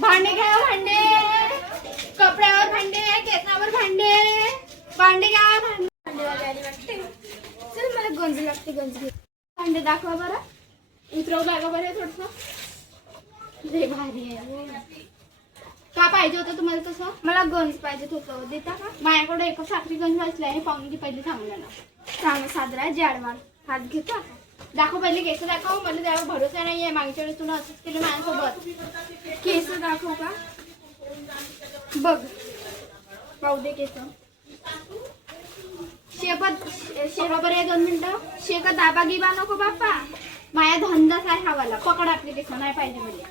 भांडे घ्या भांडे, कपड्यावर भांडे, केसावर भांडे, भांडे घ्या भांडेवाली आली वाटते. चल मला गंज लागते, गंज घे. भांडे दाखवा बरं, उतरव बघा बरं थोडस. लय भारी आहे. का पाहिजे होतं तुम्हाला तसं? मला गंज पाहिजे होतं, देता का? माझ्याकडे एक साखरी गंज वाचली आहे, पाहून की पहिले सांगून ना. चांगला साजरा आहे, जाडवान हात घेतो. दाखव पहिले केस दाखव, मला त्यावर भरोसा नाहीये. मागच्या वेळेस तुला असंच केलं माझ्यासोबत. केस दाखव का बघ, पाहू दे केस. शेका बरं 2 मिनिटं. शेका दाबा गिबा नको बाप्पा, माया धंदाच आहे हवाला. पकड आपले केस, नाही पाहिजे म्हणजे.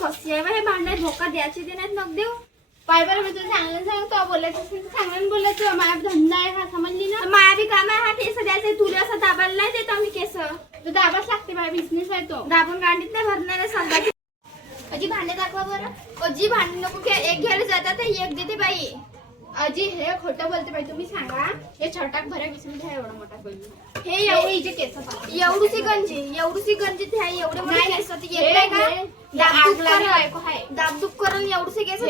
कसे आहे हे भांडे, धोका द्यायचे ते नाहीत मग देऊ. पाय बरं मी तुला चांगलं सांगतो, बोलायचं असेल तर चांगलं बोलायचं. माझा धंदा आहे हा, समजली ना. माया बी काम आहे हा केस द्यायचे. तुला असं दाबायला नाही देत आम्ही केस. तो दाबाच लागते, माझा बिझनेस आहे तो. दाबून गांडीत नाही भरणार आहे सांगा. अजी भांडे दाखवा बरं. अजी भांडे नको, एक घ्यायला जातात एक देते बाई. अजी हे खोटं बोलते बाई. तुम्ही सांगा, हे छटाक भऱ्या विसरून घ्या एवढा मोठा गंजी. हे एवढी केस, एवढीशी गंजी, एवढीशी गंजी ते एवढे मोठे केस येत नाही का? दाबदुब करून एवढीशी केस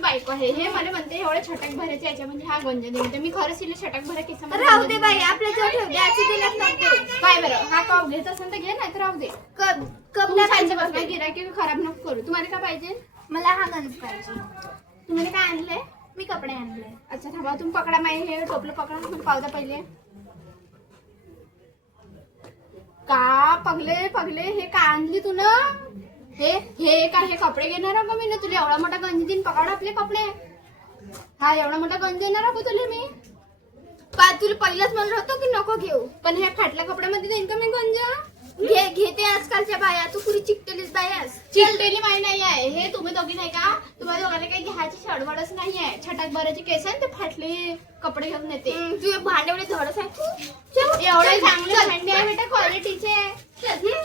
बायको आहे. हे मला म्हणते एवढ्या छटाक भरायचे याच्या म्हणजे हा गंज देते. मी खरंच तिला छटाक भरा केस. राहू दे बाई, आपल्या जवळ ठेव द्यायची दिल्यात नव्हते. काय बरं, हा कप घेत असेल तर घे, नाही तर राहू दे. कप पाहिजे बस, नाही गिरायकी खराब नको करू. तुम्हाला काय पाहिजे? मला हा गंज पाहिजे. तुम्हाला काय आणलंय? मी कपडे आणले. अच्छा थांबा, तुम्ही पकडा. माहिती हे टोपलं पकडा, तुम्ही पावदा पहिले. का पगले पगले हे का आणली तू ना? हे काय हे कपडे घेणार का मी ना तुला? एवढा मोठा गंज देईन, पकड आपले कपडे. हा एवढा मोठा गंज देणार का तुला मी? तुला पहिलंच म्हणलं होतं की नको घेऊ, पण हे फाटल्या कपड्यामध्ये देईन का मी गंज? घेते आजकालच्या बाया. तू पुरी चिकटेलीच बायास. चिकटेली माही नाही आहे. हे तुम्ही दोघी नाही का? तुम्हाला दोघांना काही घ्यायची शडवडच नाही आहे. छटाक भरायची केस आहे, ते फाटले कपडे घेऊन येते. तू भांडेवडे धडच आहे. एवढे चांगले भांडे आहे बेटा, क्वालिटीचे.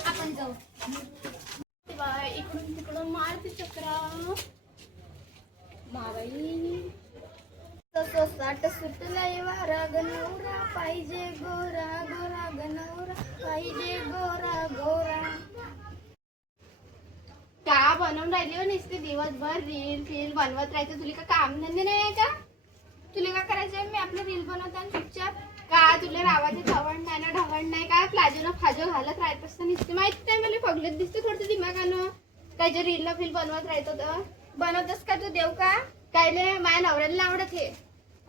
आपण जाऊ. इकडून तिकडून मारते चक्रा. माबाई तसं साठ सुटलाय वारा गनवरा, पाहिजे गोरा गोरा गनवरा, पाहिजे गोरा गोरा. का बनवून राहिली हो नुसते दिवसभर रील बनवत राहायचं? तुला का काम धंदे नाही आहे का? तुला काय करायचंय? मी आपलं रील बनवताना चुपचाप. का तुला रावाची धवण नाही ना, ढवण नाही का? प्लाजो फाजो घालत राहत असतं नुसते. माहिती नाही मला, पगलत दिसतं थोडं दिमागानं. त्याच्या रीलला फील बनवत राहतो तर बनवतस का तू? देव का काय नाही? माझ्या नवऱ्याला आवडत हे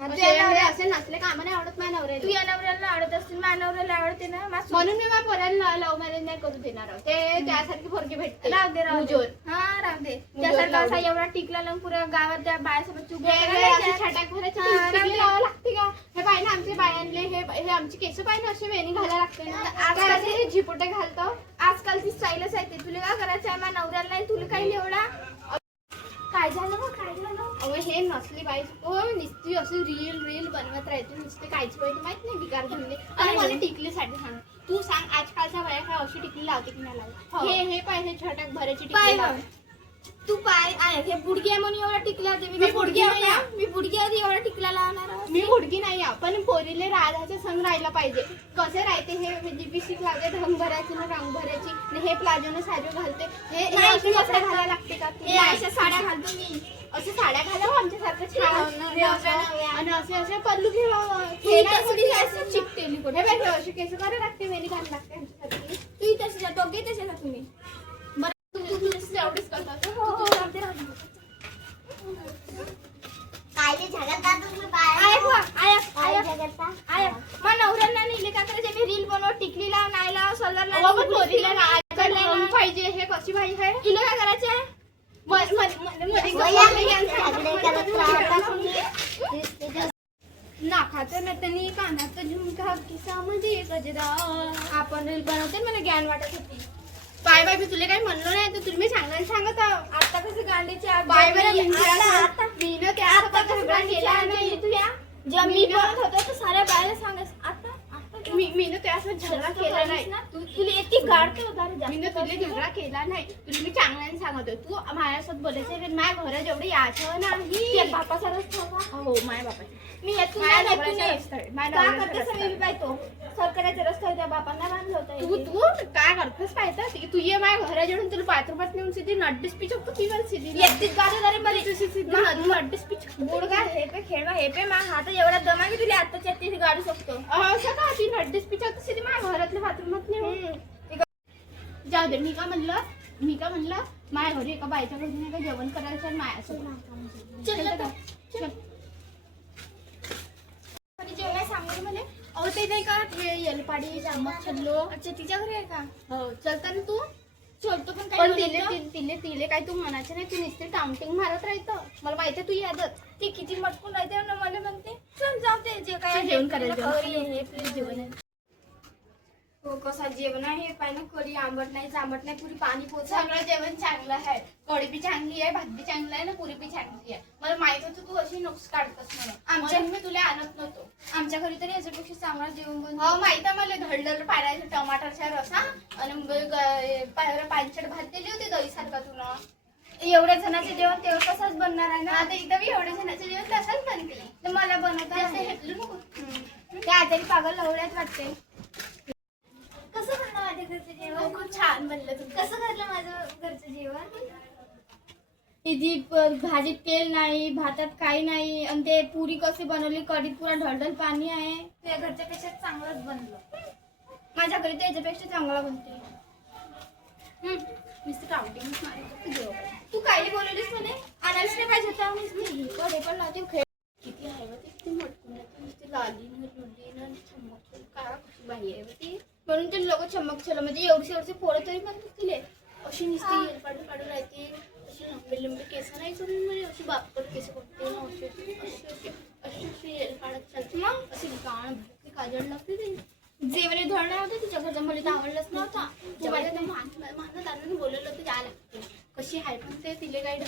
असे नसले काम नाही आवडत. माझ्या नवऱ्याला, तुझ्या नवऱ्याला आवडत असतील, माझ्या नवऱ्याला आवडते ना. म्हणून मी माझ्या पोरांना लव्ह मॅरेज नाही करू देणार. ते त्यासारखी पोरगी भेटते. राहू दे, राहू दे. हा राहू दे. त्यासारखा असा एवढा टिकला लावून पुऱ्या गावात त्या बायासोबत चुक छटाक भरायला लागते का? हे पाहिजे आमचे बायांले, हे आमची केस पाहिजे असे वेणी घालायला लागते ना. आजकाल झिपोटे घालतो. आजकालची स्टाईलच आहे ते. तुला काय करायचं आहे? माझ्या नवऱ्याला नाही, तुला काही एवढा काय झालं मग? काय झालं? अहो हे नसली बाई नुसती असं रील बनवत राहते नुसते. कायची पाहिजे माहित नाही, बिकार धंदे. आणि मला टिकलीसाठी सांग. तू सांग आजकालच्या बाया काय अशी टिकली लावते की नाही लावते? हे पाहिजे छटाक भरायची टिकली लावते. तू पाय हे बुडगी आहे म्हणून एवढा टिकला होते. मी बुडगी नाही, मी बुडगी आधी एवढा टिकला लावणार. मी बुडगी नाही पण पोरीले राधाच्या संग राहायला पाहिजे. कसे राहते हे म्हणजे बिसिक लावते, ढंग भरायची ना रंग भरायची. हे प्लाजो न साजो घालते. हे कपडे घालायला लागते का? अशा साड्या घालतो मी. असे साड्या घालावं आमच्यासारखं छान. आणि असे पल्लू घेवावं. चिकटेली कुठे पाहिजे असे केस करायला लागते, वेणी घालायला लागते आमच्यासाठी. तू तसे दोघे तसे का तुम्ही? एवढीच करतात. नवऱ्यांना नेले का करायचे? मी रील बनव, टिकली लाव, नाही लाव, सलर लाव पाहिजे. हे कशी बाई आहे? तुला काय करायचं? नाकाचं नटनी, कानाचं झुमका, किसामध्ये गजरा. आपण रील बनवते, मला ज्ञान वाटत होती. बाय बाय, मी तुला काही म्हणलो नाही तर तुम्ही सांगायला सांगत आहो. आता कसं गांडीच्या बाय बरं मी ना त्या केला नाही. तुझ्या जेव्हा मी बनत होतो तर साऱ्या बायला सांगायचं. आता मी ना त्यासोबत झगडा केला नाही ना तुला येते गाडते होता रे मी ना तुला झगडा केला नाही तुला मी चांगल्याने सांगतोय तू माझ्यासोबत बोलायचं माझ्या घरात जेवढे याचं नाही बापासारच हो माझ्या बापाची मी येतून माझ्या नाही नवऱ्याच्या येत रस्त्यावर, नाही. माझ्या का नवऱ्याच्या करतेस मी रस्त्यावर. पाहतो सरकारच्या रस्त्यावर त्या बापांना बांधलं होतं तू हे. तू काय करतेस पाहता तू ये माझ्या घरा जेवढून तुला बाथरूमात नेऊन सिधी नड्डीस पिचकतो ती वर सिधी एकटीच गाडी झाली बरी नड्डीस पिचक बुड का हे पे खेळवा हे पे माझ्या हातात एवढा दमा की तुला आत्ताच्या ती गाडी शकतो असं का ती नड्डीस पिचकतो सिधी माझ्या घरातल्या बाथरूमात नेऊन जाऊ दे मी का म्हणलं माझ्या घरी एका बायच्या घरी नाही का जेवण करायचं आणि माझ्यासोबत चल चल. चल जेवण सांगू मला अहो ते नाही का ते येलपाडी चामक छल्लो अच्छा तिच्या घरी आहे का हो चलता ना तू सोडतो पण पण काय तिले काय तू म्हणायचं नाही तू नुसते टाउंटिंग मारत राहतं मला माहिती आहे तू यादत ते किती मटकून राहते ना मला म्हणते चल जाऊ ते जे काय चल जेवण करायला तुला जाऊ. खबर आहे, हे प्लीज जेवण आहे. हो कसा जेवण आहे पाय ना करी आंबट नाही जांबट नाही पुरी पाणी पोचा सगळं जेवण चांगलं आहे कढी बी चांगली आहे भात बी चांगला आहे ना पुरी बी चांगली आहे मला माहित होतं तू अशी नुक्स काढतस म्हणून आमच्या- मी तुला आणत नव्हतो आमच्या घरी तरी याच्यापेक्षा चांगला जेवण बनतं. हो माहित आहे मला धडधड पाडायचं टमाटरच्या रसा आणि पांचट भात दिली होती दही सारखा तुला एवढ्या जणांचे जेवण तेवढं कसंच बनणार आहे ना आता इथं बी एवढे जणांचं जेवण तसंच बनते तर मला बनवता जास्त नाही. हेटलं नको त्या आजारी पागल लवड्यात वाटते कसं बनलं माझ्या घरचं हो, जेवण खूप छान बनलं तुमचं कसं करलं माझं घरचं जेवण इथे भाजीत तेल नाही भातात काही नाही आणि ते पुरी कशी बनवली कढीत पुरा ढळढळ पाणी आहे त्या घरच्या पेक्षा चांगलंच बनलं माझ्या घरी तर याच्यापेक्षा चांगलं बनते नुसतं काउंटिंग मारायचं तू जेवण तू काही बोलवलीस म्हणे आणायलाच नाही पाहिजे होता नुसती कडे पण लावते खेळ किती आहे व ती किती मटकून आहे नुसती लालीनं लुलीनं चमक काय कशी बाई आहे व ती म्हणून ते लोक चमक छल म्हणजे एवढी पोरं तरी पण तिले अशी नुसती येलपाडून काढून राहते अशी लंबे लंबे केस नाही करून म्हणजे अशी बापकट केस करते ना अशी येलपाडत चालते मग अशी गाण भरती काजळ लागते ते जेवणे धरणं होते तुझ्या घरच्या मला तर आवडलंच नव्हता जेव्हा मान दादाने बोलवलं तर जायला लागते कशी आहे पण ते तिले काही